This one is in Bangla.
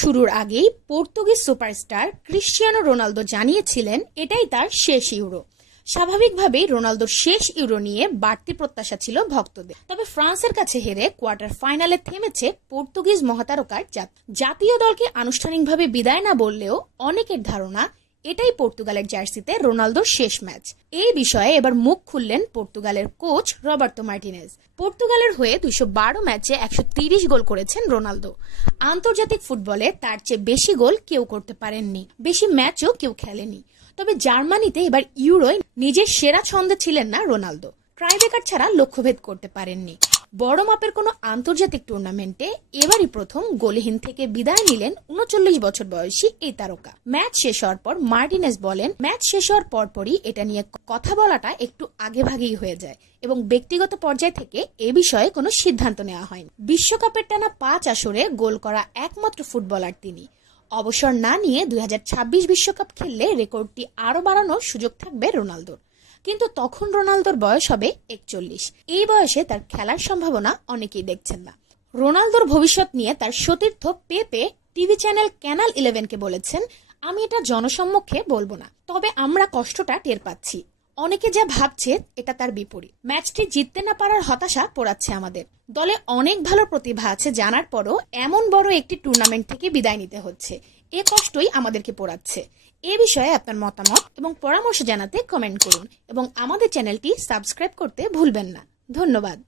শুরুর আগেই পর্তুগিজ সুপারস্টার ক্রিশ্চিয়ানো রোনালদো জানিয়েছিলেন এটাই তার শেষ ইউরো। স্বাভাবিকভাবেই রোনালদোর শেষ ইউরো নিয়ে বাড়তি প্রত্যাশা ছিল ভক্তদের। তবে ফ্রান্সের কাছে হেরে কোয়ার্টার ফাইনালে থেমেছে পর্তুগিজ মহাতারকার জাতীয় দলকে আনুষ্ঠানিকভাবে বিদায় না বললেও অনেকের ধারণা এটাই পর্তুগালের জার্সিতে রোনালদোর শেষ ম্যাচ। এই বিষয়ে এবার মুখ খুললেন পর্তুগালের কোচ রবার্তো মার্টিনেজ। পর্তুগালের হয়ে দুইশো বারো ম্যাচে একশো তিরিশ গোল করেছেন রোনালদো। আন্তর্জাতিক ফুটবলে তার চেয়ে বেশি গোল কেউ করতে পারেননি। বেশি ম্যাচও কেউ খেলেনি। তবে জার্মানিতে এবার ইউরোয় নিজের সেরা ছন্দে ছিলেন না রোনালদো। ট্রাইবেকার ছাড়া লক্ষ্যভেদ করতে পারেননি। বড় মাপের কোনো আন্তর্জাতিক টুর্নামেন্টে এবারই প্রথম গোলহীন থেকে বিদায় নিলেন উনচল্লিশ বছর বয়সী এই তারকা। ম্যাচ শেষ হওয়ার পর মার্টিনেস বলেন, ম্যাচ শেষ হওয়ার পরপরই এটা নিয়ে কথা বলাটা একটু আগেভাগেই হয়ে যায় এবং ব্যক্তিগত পর্যায় থেকে এ বিষয়ে কোনো সিদ্ধান্ত নেওয়া হয়নি। বিশ্বকাপের টানা পাঁচ আসরে গোল করা একমাত্র ফুটবলার তিনি। অবসর না নিয়ে দুই বিশ্বকাপ খেললে রেকর্ডটি আরও বাড়ানোর সুযোগ থাকবে রোনালদোর। কিন্তু তখন রোনালদোর বয়স হবে একচল্লিশ। এই বয়সে তার খেলার সম্ভাবনা অনেকেই দেখছেন না। রোনালদোর ভবিষ্যৎ নিয়ে তার সতীর্থ পেপে টিভি চ্যানেল ক্যানাল ইলেভেনকে বলেছেন, আমি এটা জনসম্মুখে বলব না, তবে আমরা কষ্টটা টের পাচ্ছি। অনেকে যা ভাবছে, এটা তার বিপরীত। ম্যাচটি জিততে না পারার হতাশা পোড়াচ্ছে আমাদের। দলে অনেক ভালো প্রতিভা আছে, জানার পরও এমন বড় একটি টুর্নামেন্ট থেকে বিদায় নিতে হচ্ছে। এ কষ্টই আমাদেরকে পোড়াচ্ছে। এ বিষয়ে আপনার মতামত এবং পরামর্শ জানাতে কমেন্ট করুন এবং আমাদের চ্যানেলটি সাবস্ক্রাইব করতে ভুলবেন না। ধন্যবাদ।